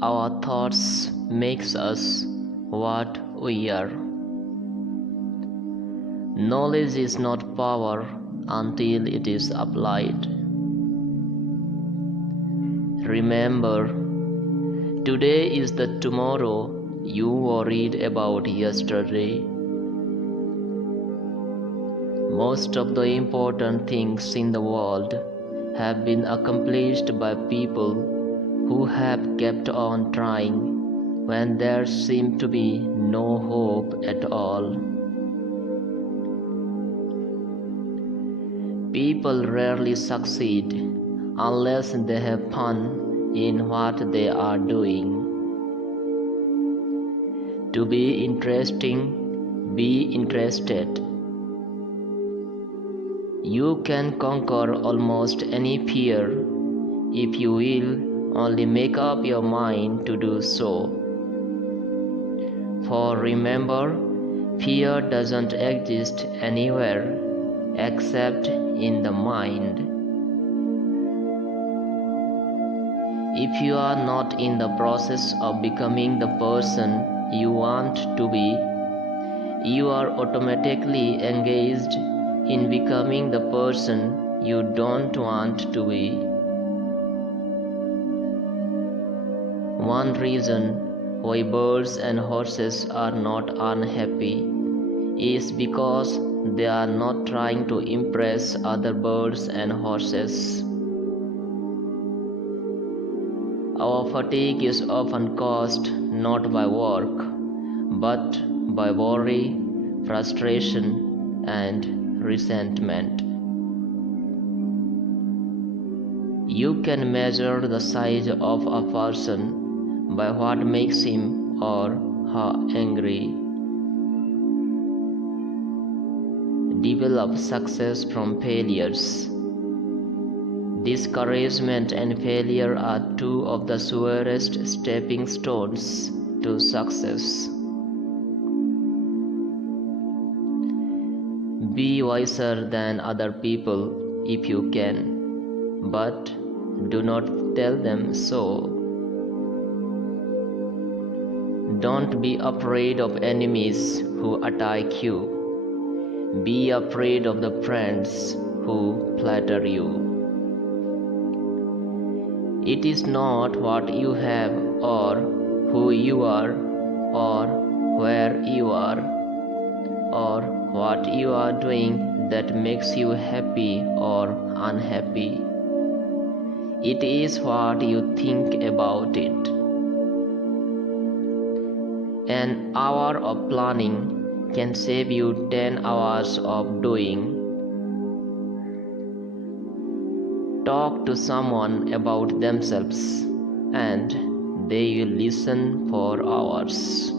Our thoughts makes us what we are. Knowledge is not power until it is applied. Remember, today is the tomorrow you worried about yesterday. Most of the important things in the world have been accomplished by people who have kept on trying when there seemed to be no hope at all. People rarely succeed unless they have fun in what they are doing. To be interesting, be interested. You can conquer almost any fear if you will only make up your mind to do so. For remember, fear doesn't exist anywhere except in the mind. If you are not in the process of becoming the person you want to be, you are automatically engaged in becoming the person you don't want to be. One reason why birds and horses are not unhappy is because they are not trying to impress other birds and horses. Our fatigue is often caused not by work, but by worry, frustration, and resentment. You can measure the size of a person by what makes him or her angry. Develop success from failures. Discouragement and failure are two of the surest stepping stones to success. Be wiser than other people if you can, but do not tell them so. Don't be afraid of enemies who attack you. Be afraid of the friends who flatter you. It is not what you have or who you are or where you are or what you are doing that makes you happy or unhappy. It is what you think about it. An hour of planning can save you 10 hours of doing. Talk to someone about themselves and they will listen for hours.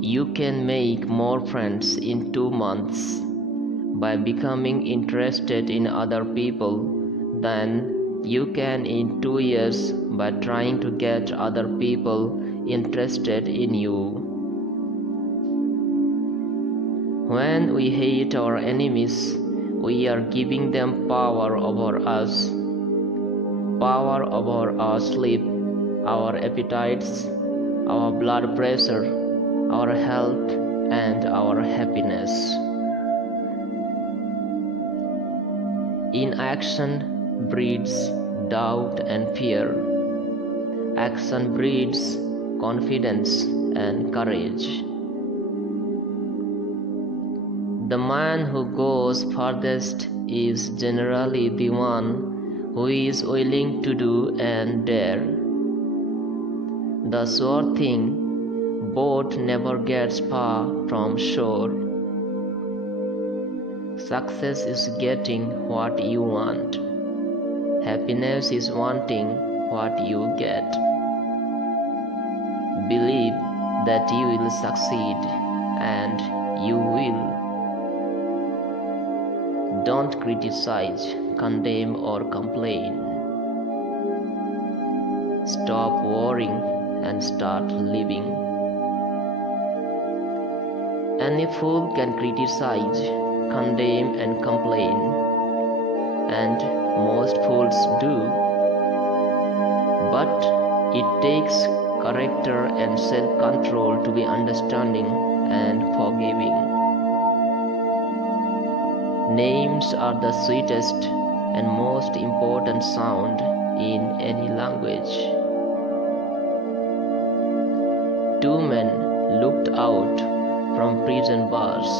You can make more friends in 2 months by becoming interested in other people than you can in 2 years by trying to get other people interested in you. When we hate our enemies, we are giving them power over us, power over our sleep, our appetites, our blood pressure, our health, and our happiness. Inaction breeds doubt and fear. Action breeds confidence and courage. The man who goes farthest is generally the one who is willing to do and dare. The sure thing, boat never gets far from shore. Success is getting what you want. Happiness is wanting what you get. Believe that you will succeed, and you will. Don't criticize, condemn, or complain. Stop worrying and start living. Any fool can criticize, condemn, and complain, and most fools do. but it takes character and self-control to be understanding and forgiving. Names are the sweetest and most important sound in any language. Two men looked out from prison bars.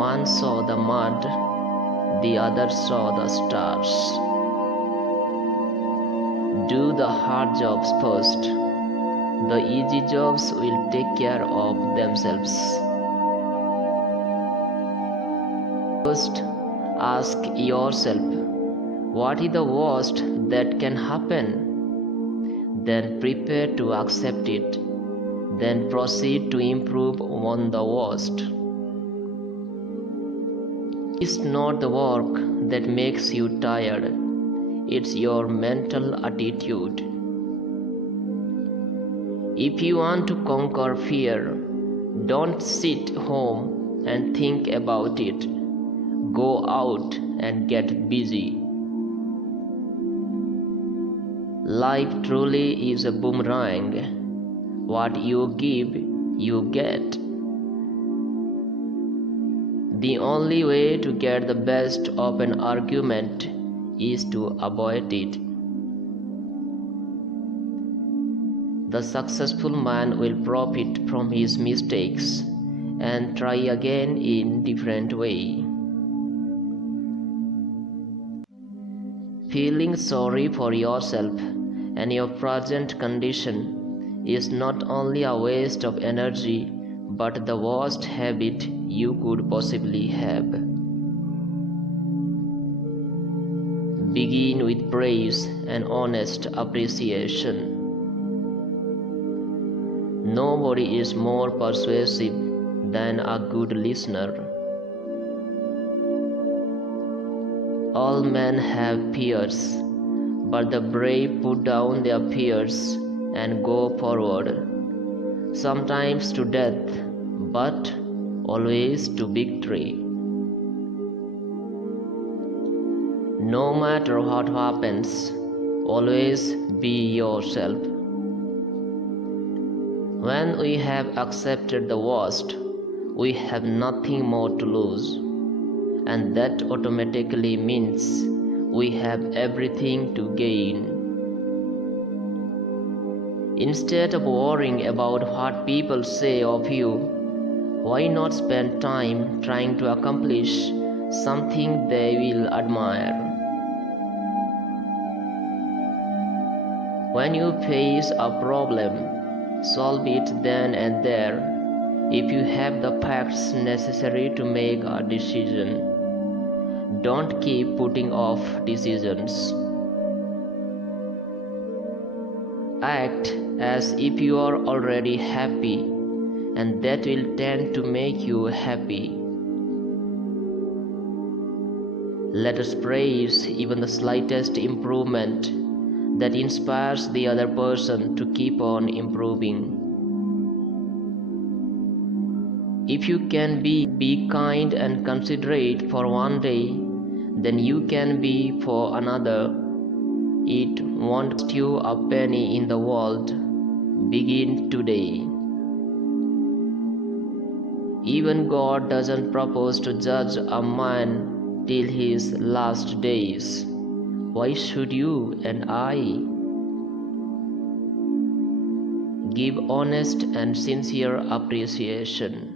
One saw the mud, the other saw the stars. Do the hard jobs first. The easy jobs will take care of themselves. First, ask yourself, what is the worst that can happen? Then prepare to accept it. Then proceed to improve on the worst. It's not the work that makes you tired. It's your mental attitude. If you want to conquer fear, don't sit home and think about it. Go out and get busy. Life truly is a boomerang. What you give, you get. The only way to get the best of an argument is to avoid it. The successful man will profit from his mistakes and try again in different way. Feeling sorry for yourself and your present condition is not only a waste of energy but the worst habit you could possibly have. Begin with praise and honest appreciation. Nobody is more persuasive than a good listener. All men have fears, but the brave put down their fears and go forward, sometimes to death, but always to victory. No matter what happens, always be yourself. When we have accepted the worst, we have nothing more to lose, and that automatically means we have everything to gain. Instead of worrying about what people say of you, why not spend time trying to accomplish something they will admire? When you face a problem, solve it then and there. If you have the facts necessary to make a decision, don't keep putting off decisions. Act as if you are already happy, and that will tend to make you happy. Let us praise even the slightest improvement that inspires the other person to keep on improving. If you can be kind and considerate for one day, then you can be for another. It won't cost you a penny in the world. Begin today. Even God doesn't propose to judge a man till his last days. Why should you and I? Give honest and sincere appreciation.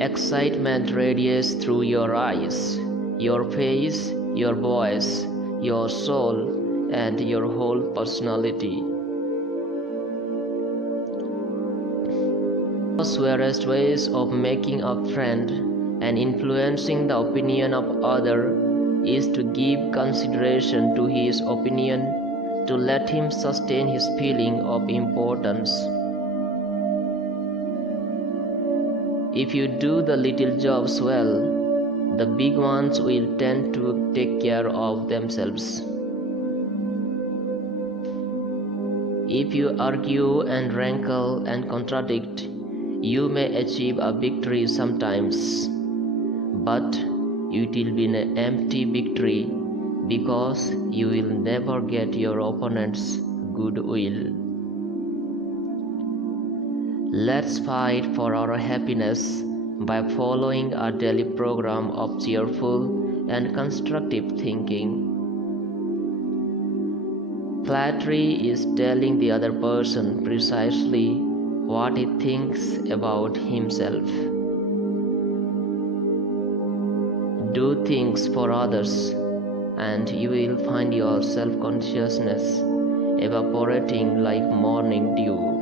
Excitement radiates through your eyes, your face, your voice, your soul, and your whole personality. The sweetest ways of making a friend and influencing the opinion of others is to give consideration to his opinion, to let him sustain his feeling of importance. If you do the little jobs well, the big ones will tend to take care of themselves. If you argue and rankle and contradict, you may achieve a victory sometimes, but it will be an empty victory because you will never get your opponent's goodwill. Let's fight for our happiness by following a daily program of cheerful and constructive thinking. Flattery is telling the other person precisely what he thinks about himself. Do things for others, and you will find your self-consciousness evaporating like morning dew.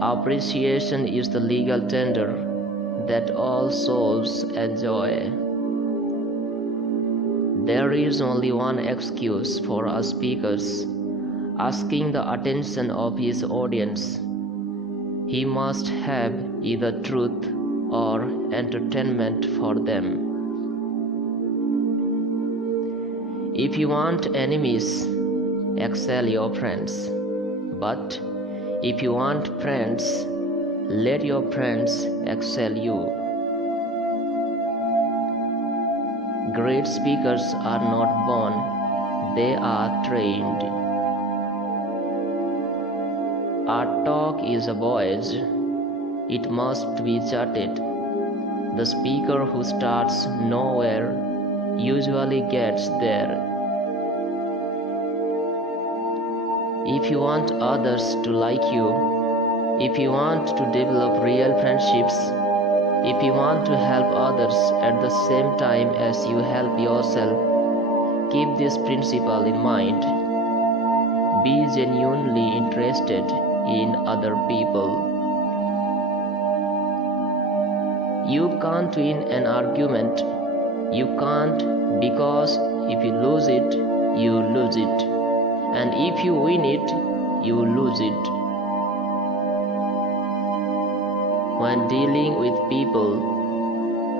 Appreciation is the legal tender that all souls enjoy. There is only one excuse for us speakers asking the attention of his audience. He must have either truth or entertainment for them. If you want enemies, excel your friends. But if you want friends, let your friends excel you. Great speakers are not born, they are trained. Our talk is a voyage, it must be charted. The speaker who starts nowhere usually gets there. If you want others to like you, if you want to develop real friendships, if you want to help others at the same time as you help yourself, keep this principle in mind. Be genuinely interested in other people. You can't win an argument. You can't, because if you lose it, you lose it. And if you win it, you lose it. When dealing with people,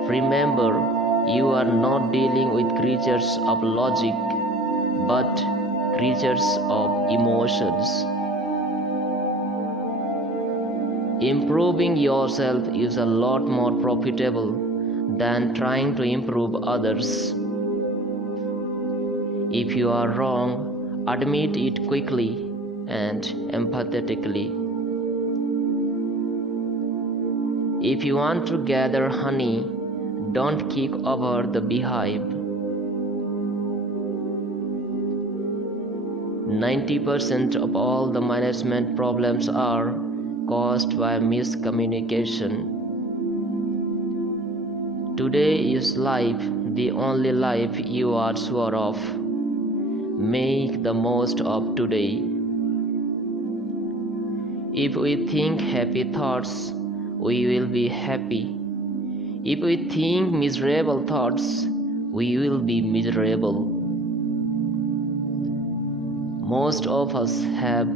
remember you are not dealing with creatures of logic, but creatures of emotions. Improving yourself is a lot more profitable than trying to improve others. If you are wrong, admit it quickly and empathetically. If you want to gather honey, don't kick over the beehive. 90% of all the management problems are caused by miscommunication. Today is life, the only life you are sure of. Make the most of today. If we think happy thoughts, we will be happy. If we think miserable thoughts, we will be miserable. Most of us have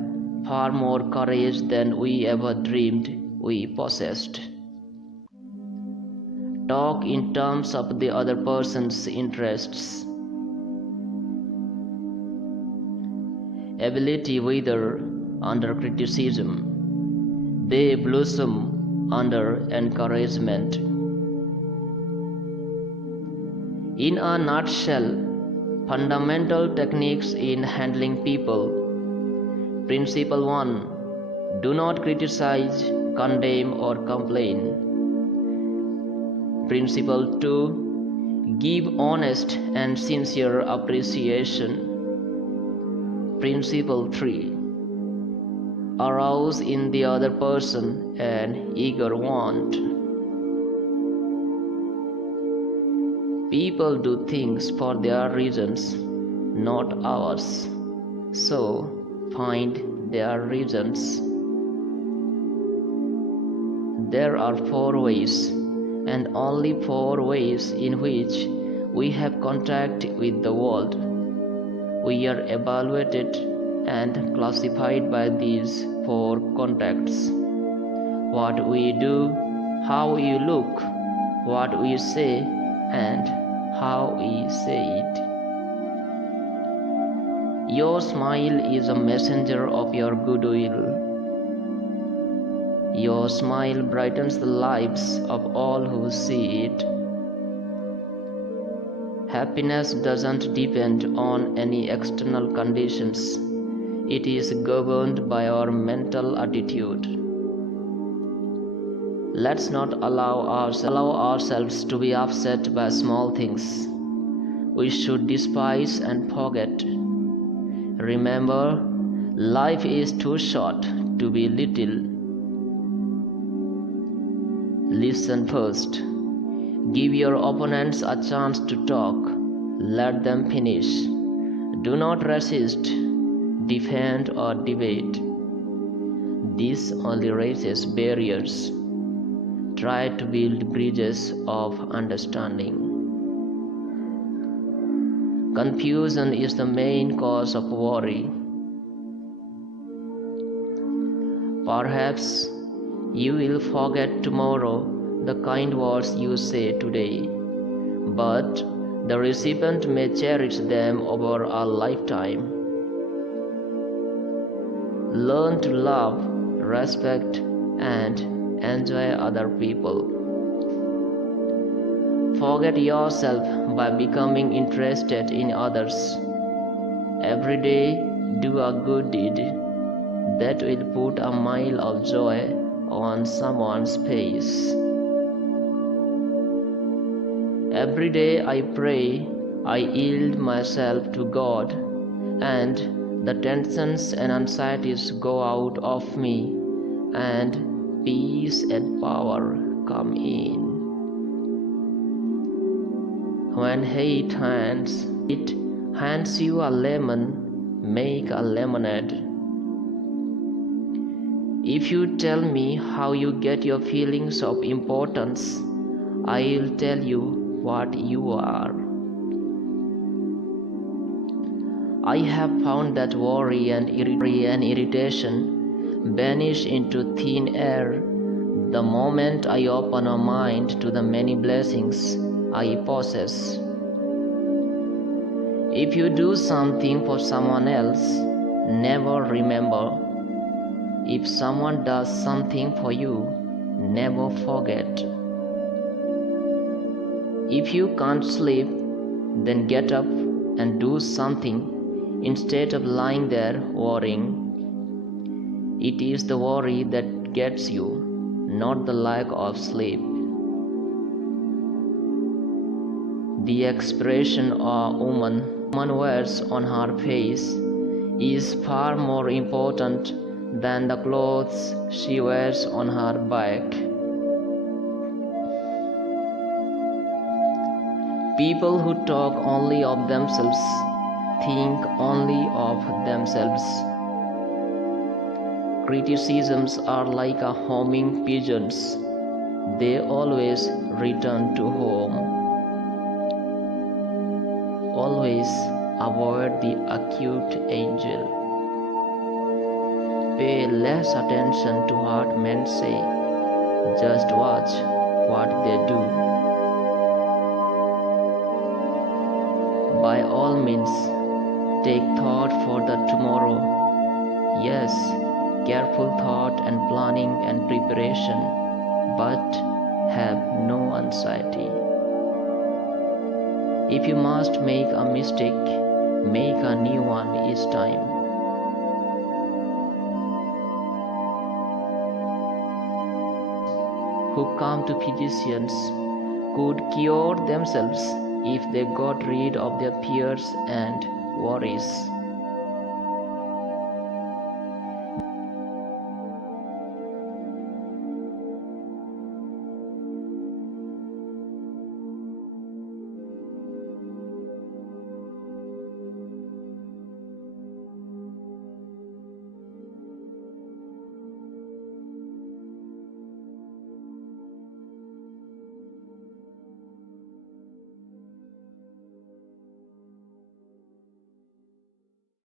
far more courage than we ever dreamed we possessed. Talk in terms of the other person's interests. Ability wither under criticism. They blossom under encouragement. In a nutshell, fundamental techniques in handling people. Principle 1. Do not criticize, condemn, or complain. Principle 2. Give honest and sincere appreciation. Principle 3. Arouse in the other person an eager want. People do things for their reasons, not ours. So, find their reasons. There are 4 ways, and only 4 ways in which we have contact with the world. We are evaluated and classified by these 4 contacts. What we do, how we look, what we say, and how we say it. Your smile is a messenger of your goodwill. Your smile brightens the lives of all who see it. Happiness doesn't depend on any external conditions. It is governed by our mental attitude. Let's not allow ourselves to be upset by small things. We should despise and forget. Remember, life is too short to be little. Listen first. Give your opponents a chance to talk. Let them finish. Do not resist, defend, or debate. This only raises barriers. Try to build bridges of understanding. Confusion is the main cause of worry. Perhaps you will forget tomorrow the kind words you say today, but the recipient may cherish them over a lifetime. Learn to love, respect, and enjoy other people. Forget yourself by becoming interested in others. Every day, do a good deed that will put a smile of joy on someone's face. Every day I pray, I yield myself to God, and the tensions and anxieties go out of me, and peace and power come in. When hate hands you a lemon, make a lemonade. If you tell me how you get your feelings of importance, I'll tell you what you are. I have found that worry and irritation vanish into thin air the moment I open my mind to the many blessings I possess. If you do something for someone else, never remember. If someone does something for you, never forget. If you can't sleep, then get up and do something instead of lying there worrying. It is the worry that gets you, not the lack of sleep. The expression a woman wears on her face is far more important than the clothes she wears on her back. People who talk only of themselves think only of themselves. Criticisms are like a homing pigeons. They always return to home. Always avoid the acute angel. Pay less attention to what men say. Just watch what they do. By all means, take thought for the tomorrow. Yes, careful thought and planning and preparation, but have no anxiety. If you must make a mistake, make a new one each time. Who come to physicians could cure themselves if they got rid of their fears and worries.